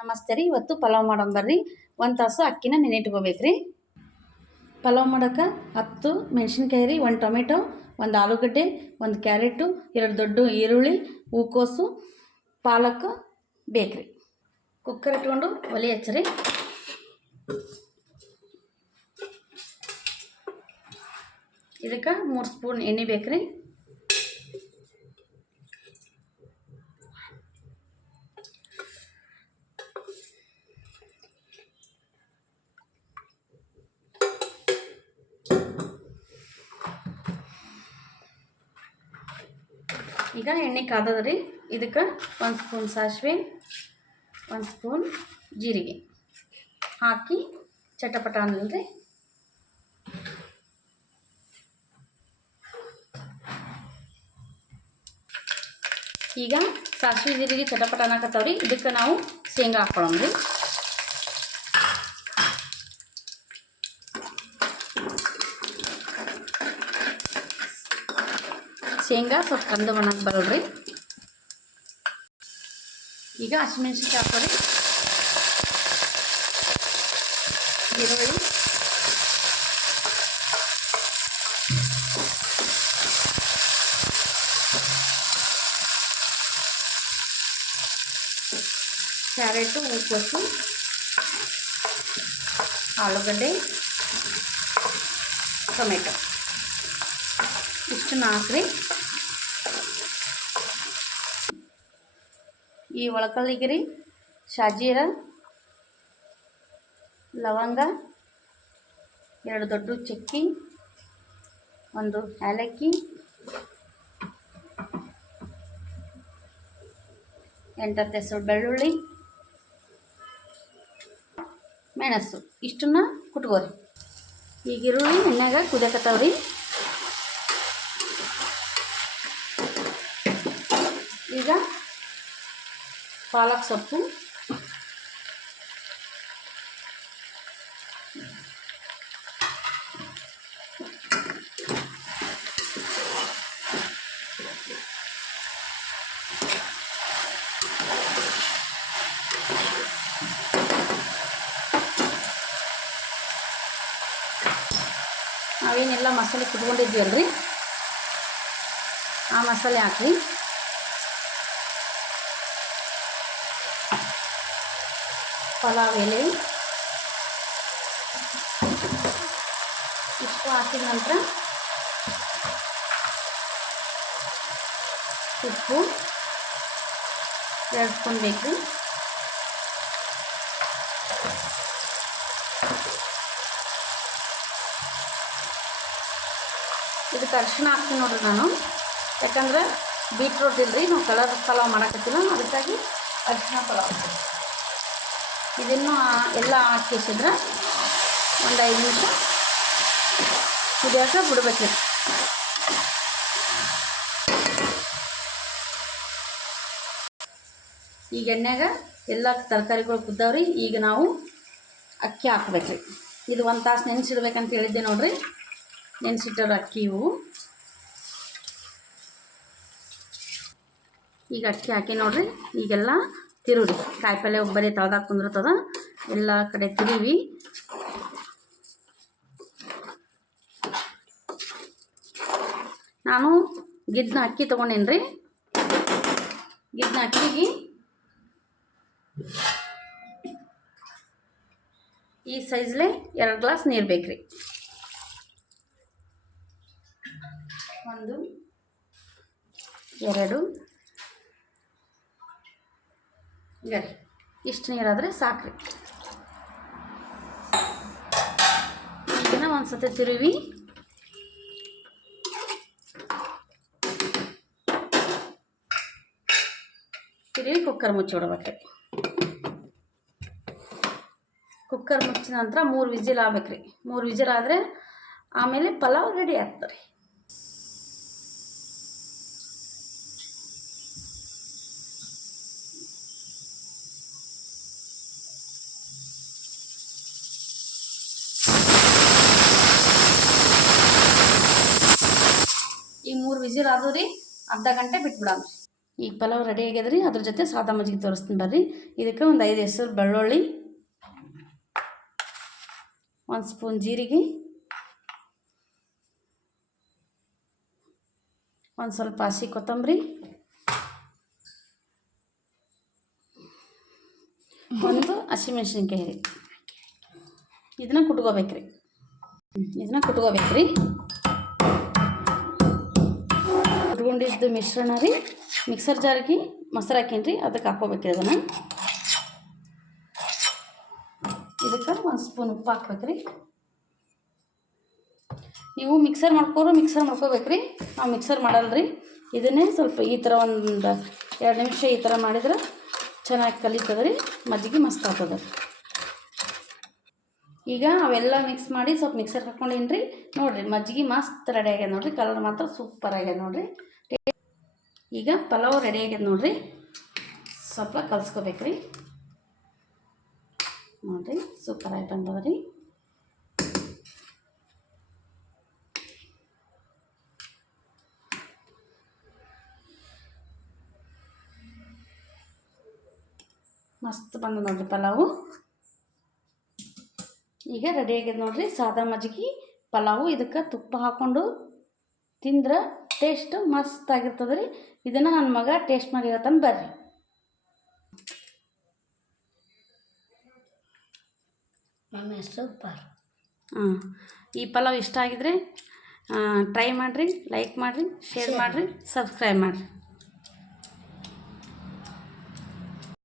ನಮಸ್ತೆ ರೀ, ಇವತ್ತು ಪಲಾವ್ ಮಾಡೋಣ ಬರ್ರಿ. ಒಂದು ತಾಸು ಅಕ್ಕಿನ ನೆನೆಟ್ಕೋಬೇಕ್ರಿ ಪಲಾವ್ ಮಾಡೋಕೆ ಹತ್ತು ಮೆಣಸಿನ್ಕಾಯಿ ರೀ, ಒಂದು ಟೊಮೆಟೊ, ಒಂದು ಆಲೂಗಡ್ಡೆ, ಒಂದು ಕ್ಯಾರೆಟು, ಎರಡು ದೊಡ್ಡ ಈರುಳ್ಳಿ, ಹೂಕೋಸು, ಪಾಲಕ್ ಬೇಕ್ರಿ. ಕುಕ್ಕರ್ ಇಟ್ಕೊಂಡು ಒಲೆ ಹಚ್ಚಿರಿ. ಇದಕ್ಕೆ ಮೂರು ಸ್ಪೂನ್ ಎಣ್ಣೆ ಬೇಕ್ರಿ. ಈಗ ಎಣ್ಣೆ ಕಾದದ ರೀ. ಇದಕ್ಕೆ ಒಂದು ಸ್ಪೂನ್ ಸಾಸಿವೆ, ಒಂದು ಸ್ಪೂನ್ ಜೀರಿಗೆ. ಹಾಕಿ ಚಟಪಟ ಅನ್ನಲ್ರಿ ಈಗ ಸಾಸಿವೆ, ಜೀರಿಗೆ ಚಟಪಟ ಅನ್ನಕತ್ತಾವ್ರಿ. ಇದಕ್ಕೆ ನಾವು ಶೇಂಗಾ ಹಾಕ್ಕೊಳ್ಳೋಣ ಶೇಂಗಾ, ಸ್ವಲ್ಪ ಕಂದು ಬಣ್ಣಕ್ಕೆ ಬರೋಲ್ರಿ ಈಗ ಹಸಿಮೆಣ್ಸಿನ್ಕಾಯಿ ಹಾಕೋರಿ. ಈರುಳ್ಳಿ. ಕ್ಯಾರೆಟು ಹೂಕೋಸು ಆಲೂಗಡ್ಡೆ, ಟೊಮೆಟೊ. ಇಷ್ಟನ್ನ ಹಾಕ್ರಿ. ಈ ಒಳಕಲ್ಲಿಗಿರಿ ಶಾಜೀರ, ಲವಂಗ, ಎರಡು ದೊಡ್ಡ ಚಕ್ಕಿ, ಒಂದು ಏಲಕ್ಕಿ ಎಂಟತ್ತು ಹೆಸರು ಬೆಳ್ಳುಳ್ಳಿ, ಮೆಣಸು. ಇಷ್ಟನ್ನ ಕುಟ್ಕೋರಿ. ಈಗ ಈರುಳ್ಳಿ ಎಣ್ಣೆಗೆ ಕುದಿಯಕತ್ತಾವ್ರಿ. ಪಾಲಕ್ ಸೊಪ್ಪು ನಾವೇನೆಲ್ಲ ಮಸಾಲೆ ಕುಟ್ಕೊಂಡಿದ್ವಲ್ರಿ ಆ ಮಸಾಲೆ ಹಾಕಿ ಪಲಾವ್ ಎಲೆ ಇಷ್ಟು ಹಾಕಿದ ನಂತರ ಉಪ್ಪು, ಎರಡು ಸ್ಪೂನ್ ಬೇಕು ಇದಕ್ಕೆ ಅರಿಶಿಣ ಹಾಕ್ತೀನಿ ನೋಡ್ರಿ ನಾನು. ಯಾಕಂದ್ರೆ ಬೀಟ್ರೋಟ್ ಇಲ್ರಿ, ನಾವು ಕಲರ್ ಪಲಾವ್ ಮಾಡಕತ್ತಿಲ್ಲ, ಅದಕ್ಕಾಗಿ ಅರಿಶಿಣ ಪಲಾವ್ ಇದನ್ನು ಎಲ್ಲ ಹಾಕಿಸಿದ್ರೆ ಒಂದು ಐದು ನಿಮಿಷ ಕುದಿಯೋಕೆ ಬಿಡ್ಬೇಕು. ಈಗ ಎಣ್ಣೆಗೆ ಎಲ್ಲ ತರಕಾರಿಗಳು ಕುದ್ದಾವ್ರಿ, ಈಗ ನಾವು ಅಕ್ಕಿ ಹಾಕ್ಬೇಕ್ರಿ ಇದು ಒಂದು ತಾಸು ನೆನೆಸಿಡ್ಬೇಕಂತ ಹೇಳಿದ್ದೆ ನೋಡಿರಿ. ನೆನೆಸಿಟ್ಟರ ಅಕ್ಕಿ ಇವು. ಈಗ ಅಕ್ಕಿ ಹಾಕಿ ನೋಡಿರಿ, ಈಗೆಲ್ಲ ತಿರುವಿ ಕಾಯಿಪಲ್ಲೆ ಬರೀ ತಳ್ದಾಗ ಕುಂದಿರ್ತದ ಎಲ್ಲ ಕಡೆ ತಿರುವಿ. ನಾನು ಗಿದ್ನ ಅಕ್ಕಿ ತೊಗೊಂಡೇನಿ ರೀ ಗಿದ್ನ ಅಕ್ಕಿಗೆ ಈ ಸೈಜ್ಲೆ ಎರಡು ಗ್ಲಾಸ್ ನೀರು ಬೇಕ್ರಿ. ಒಂದು, ಎರಡು ಈಗ ರೀ ಇಷ್ಟು ನೀರಾದರೆ ಸಾಕ್ರಿ. ಇದನ್ನ ಒಂದು ತಿರುವಿ. ತಿರುವಿ ಕುಕ್ಕರ್ ಮುಚ್ಚಿಬಿಡ್ಬೇಕು ಕುಕ್ಕರ್ ಮುಚ್ಚಿದ ನಂತರ ಮೂರು ವಿಜಿಲ್ ಆಗ್ಬೇಕ್ರಿ. ಮೂರು ವಿಜಿಲ್ ಆದರೆ ಆಮೇಲೆ ಪಲಾವ್ ರೆಡಿ ಆಗ್ತದೆ. ರೀ ಈ ಮೂರು ವಿಜಿಲ್ ಆದವು ರೀ, ಅರ್ಧ ಗಂಟೆ ಬಿಟ್ಬಿಡೋಣ. ಈಗ ಪಲಾವ್ ರೆಡಿ ಆಗ್ಯದ್ರಿ ಅದ್ರ ಜೊತೆ ಸಾದಾ ಮಜ್ಜಿಗೆ ತೋರಿಸ್ತೀನಿ ಬರ್ರಿ. ಇದಕ್ಕೆ ಒಂದು ಐದು ಹೆಸರು ಬೆಳ್ಳುಳ್ಳಿ, ಒಂದು ಸ್ಪೂನ್ ಜೀರಿಗೆ, ಒಂದು ಸ್ವಲ್ಪ ಹಸಿ ಕೊತ್ತಂಬರಿ, ಒಂದು ಹಸಿಮೆಣ್ಸಿನ್ಕಾಯಿ ರೀ. ಇದನ್ನ ಕುಟ್ಕೋಬೇಕ್ರಿ. ಇದನ್ನ ಕುಟ್ಕೋಬೇಕ್ರಿ. ಕುಟ್ಕೊಂಡಿದ್ದು ಮಿಶ್ರಣ ರೀ. ಮಿಕ್ಸರ್ ಜಾರಿಗೆ ಮೊಸರು ಹಾಕೀನಿ ಅದಕ್ಕೆ ಹಾಕೋಬೇಕ್ರಿ ಅದನ್ನು. ಇದಕ್ಕೆ ಒಂದು ಸ್ಪೂನ್ ಉಪ್ಪು ಹಾಕ್ಬೇಕ್ರಿ ನೀವು ಮಿಕ್ಸರ್ ಮಾಡ್ಕೋರು ಮಿಕ್ಸರ್ ಮಾಡ್ಕೋಬೇಕ್ರಿ ನಾವು ಮಿಕ್ಸರ್ ಮಾಡಲ್ರಿ ಇದನ್ನೇ ಸ್ವಲ್ಪ ಈ ಥರ ಒಂದು ಎರಡು ನಿಮಿಷ ಈ ಥರ ಮಾಡಿದ್ರೆ ಚೆನ್ನಾಗಿ ಕಲಿತದೆ ರೀ. ಮಜ್ಜಿಗೆ ಮಸ್ತ್ ಆಗ್ತದೆ ಈಗ ಅವೆಲ್ಲ ಮಿಕ್ಸ್ ಮಾಡಿ ಸ್ವಲ್ಪ ಮಿಕ್ಸರ್ ಹಾಕ್ಕೊಂಡೀನಿ ರೀ ನೋಡಿರಿ ಮಜ್ಜಿಗೆ ಮಸ್ತ್ ರೆಡಿ ಆಗ್ಯದ ನೋಡಿರಿ. ಕಲರ್ ಮಾತ್ರ ಸೂಪರ್ ಆಗ್ಯದ ನೋಡಿರಿ. ಈಗ ಪಲಾವ್ ರೆಡಿ ಆಗ್ಯದ ನೋಡಿರಿ. ಸ್ವಲ್ಪ ಕಲ್ಸ್ಕೋಬೇಕ್ರಿ. ನೋಡಿರಿ ಸೂಪರ್ ಬಂದದ ರೀ ಮಸ್ತ್ ಬಂದ ನೋಡಿರಿ ಪಲಾವು. ಈಗ ರೆಡಿ ಆಗ್ಯದ ನೋಡ್ರಿ. ಸಾದಾ ಮಜ್ಜಿಗೆ ಪಲಾವು ಇದಕ್ಕೆ ತುಪ್ಪ ಹಾಕ್ಕೊಂಡು ತಿಂದ್ರೆ ಟೇಸ್ಟ್ ಮಸ್ತ್ ಆಗಿರ್ತದೆ ರೀ ಇದನ್ನು ನನ್ನ ಮಗ ಟೇಸ್ಟ್ ಮಾಡಿ ಹೇಳ್ತಾನೆ ಬರ್ರಿ. ಮಮ್ಮಿ ಸೂಪರ್ ಹಾಂ ಈ ಪಲಾವ್ ಇಷ್ಟ ಆಗಿದ್ರೆ ಟ್ರೈ ಮಾಡಿರಿ ಲೈಕ್ ಮಾಡಿರಿ ಶೇರ್ ಮಾಡಿರಿ ಸಬ್ಸ್ಕ್ರೈಬ್ ಮಾಡಿರಿ.